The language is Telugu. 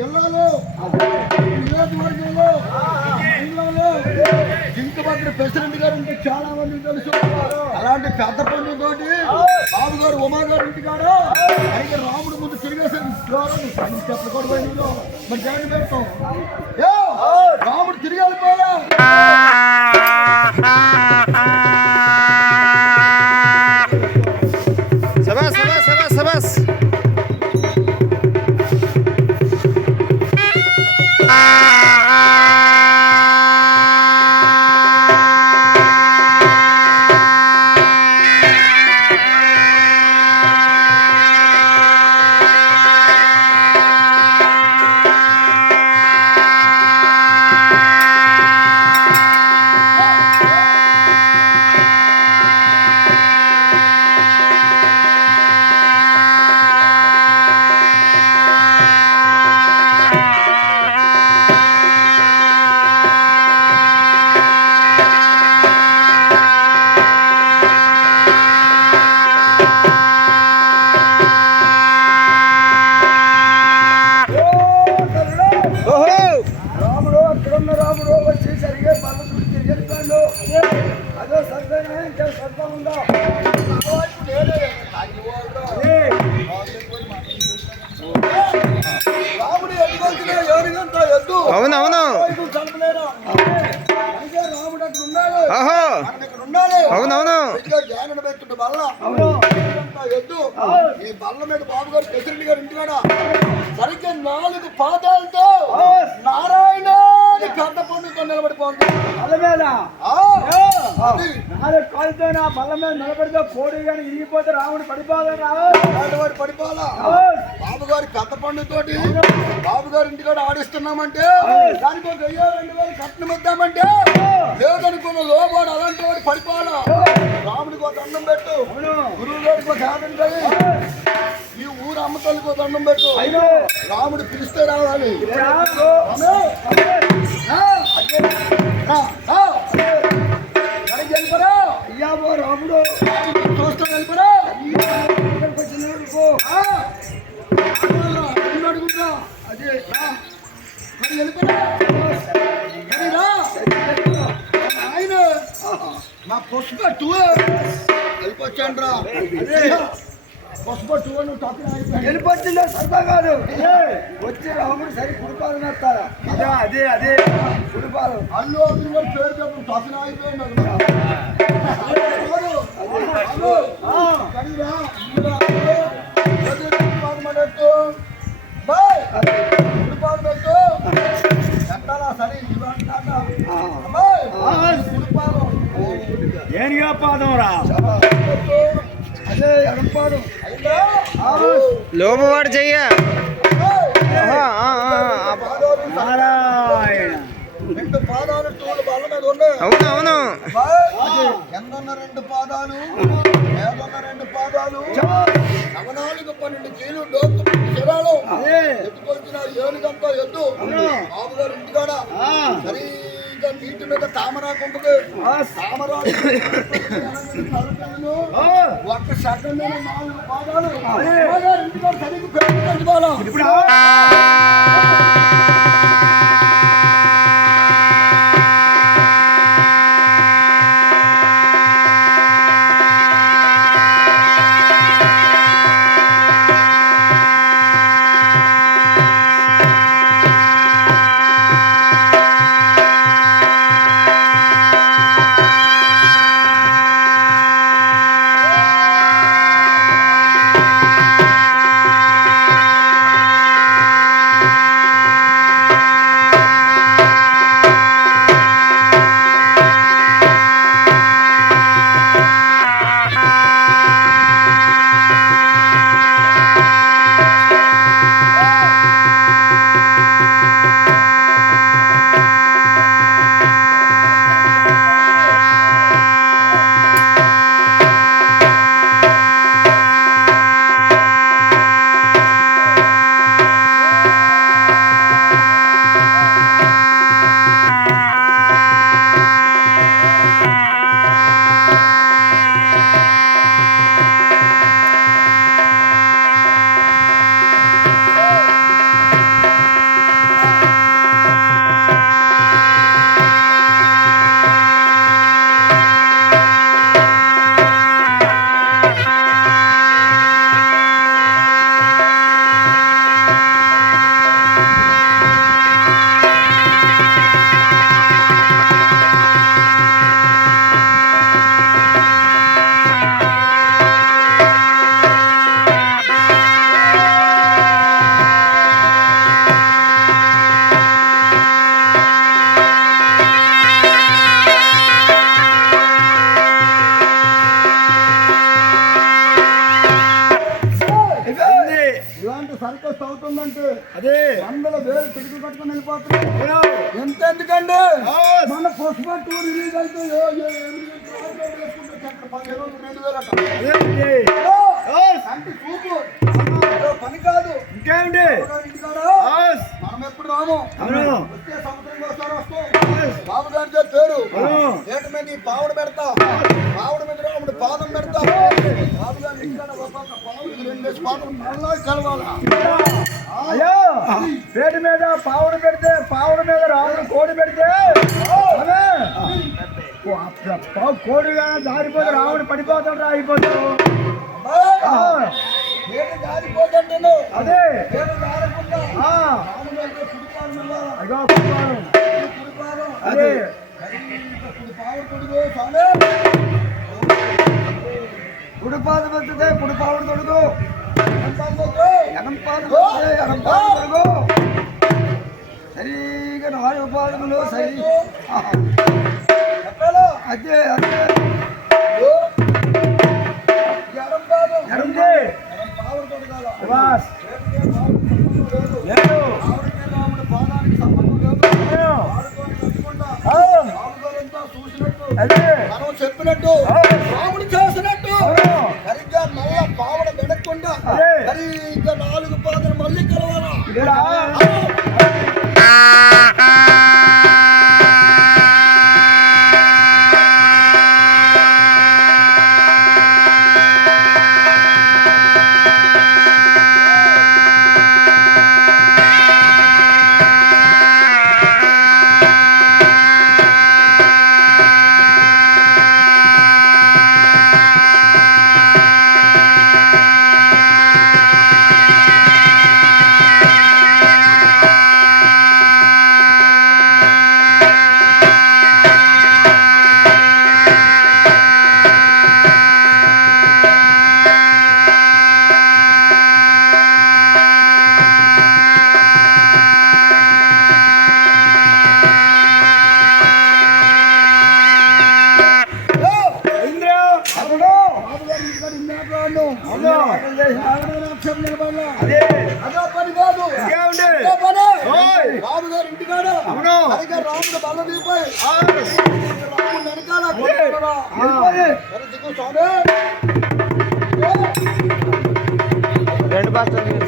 జిల్లాలో నియోజకవర్గంలో జిల్లాలో జింకభద్ర ప్రెసిడెంట్ గారు ఉంటే చాలా మంది తెలుసు. అలాంటి పెద్ద పండు తోటి బాబు గారు ఉమా గారు ఇంటి కాడ అయితే రాముడు ముందు తిరిగేసాను చెప్పకూడదు? మరి జగన్ పెడతాం. రాముడు తిరిగి వెళ్ళిపోయా ఇక్కడ ఉండాలి అవునవును ఇదంతా ఎద్దు ఈ బల్ల మీద బాబు గారు ప్రెసిడెంట్ గారు ఇంటికాడ సరిగ్గా నాలుగు పాదాలతో నారాయణ గడ్డ పండుతో నిలబడిపోతుంది అది కాలుతో నా బల్ల మీద నిలబడితే కోడి కానీ ఇరిగిపోతే రాముడు అలాంటి వాడు పడిపోవాలా? బాబు గారి పెద్ద పండుతోటి బాబు గారి ఇంటికాడ ఆడిస్తున్నామంటే దానికి ఒక వెయ్యో రెండు వేలు కట్నం ఇద్దామంటే లేదనుకున్న లోబాడు అలాంటి వాడు పడిపోవాలా రాముడికి ఒక దండం పెట్టు. గురువు గారికి ఒక చేయి. ఈ ఊరు అమ్మతల్లికి దండం పెట్టు. రాముడు పిలిస్తే రావాలి. చూస్తూ వెళ్ళిపోరా అడుగుతా? అదే. మరి వెళ్ళిపోరా. ఆయన. మా పుష్ప టూ వెళ్ళిపోచ్చాను రా. అదే. పుష్ప టూ తప్పి అయిపోయాడు వెళ్ళిపోతుండే సరదా కాదు. వచ్చి రాముడు సరి కుడిపాలు నేస్తారా అదే అదే అదే. కుడిపాలు. అల్లు అర్జున్ గారి పేరు చెప్పు తప్పి అయిపోయాడు అల్లు, అల్లు, కడిరా, ముందురా, అల్లు. అదే కుడిపాలు మడట్టు. బాయ్. కుడిపాలు పెట్టు. ఎట్టాలా సరే ఇవ్వంటాడా? అమ్మాయి, కుడిపాలు. ఏనిగా పాదం రా అదే ఎడంపాడు. అయిందా? లోపవాడు చెయ్య అమ్మాయి, ఆహా, ఆ, ఆ, ఆ. పాదాలు నారాయణ రెండు పాదాలు టూలు బల్ల మీద ఉన్నాయి. అవును అవును. రెండు పాదాలు? ఏదన్న రెండు పాదాలు? నవనాలుగు పన్నెండు కీలు డోకు శిరాలు. ఎత్తుకొచ్చిన ఏనుగంతా ఎద్దు బాబు గారు ఇంటికాడ. సరిగ్గా నీటి మీద తామరాకు ఉంటుంది తామరాకు ఒక్క నాలుగు పాదాలు. ఇంటికాడ సరిగ్గా రెండు అట్ట. అదే అండి. ఓ! Yes. అంటే చూపు ఏదో పని కాదు Yes. మనం ఎప్పుడు రాము. వచ్చే సంవత్సరం వస్తాం. బాబు గారి పేరు అవును. ఏట మీద పావుడు పెడతా పావుడు మీద రాముడు పాదం పెడతా బాబు గారి రెండేసి పాదం మళ్ళా కలవాలా పేట మీద పావుడు పెడితే పావుడు మీద రాముడు కోడి పెడితే కోడి కానీ జారిపోతే రాముడు పడిపోతాడు జారిపోతాను అదే. అదే. కుడిపాదం కుడిపావుడు తొడుగు ఎంత కొడుకు? ఎడం పాదం పెడితే ఎడం పాదం తొడుగు సరిగా నాలుగు పాదములు సరి. అదే అదే. కలవాలా రాముడు బల్ల దీపాయి ఆ, రాముడు వెనకాల దిగు స్వామి. రెండు బాస్టర్లు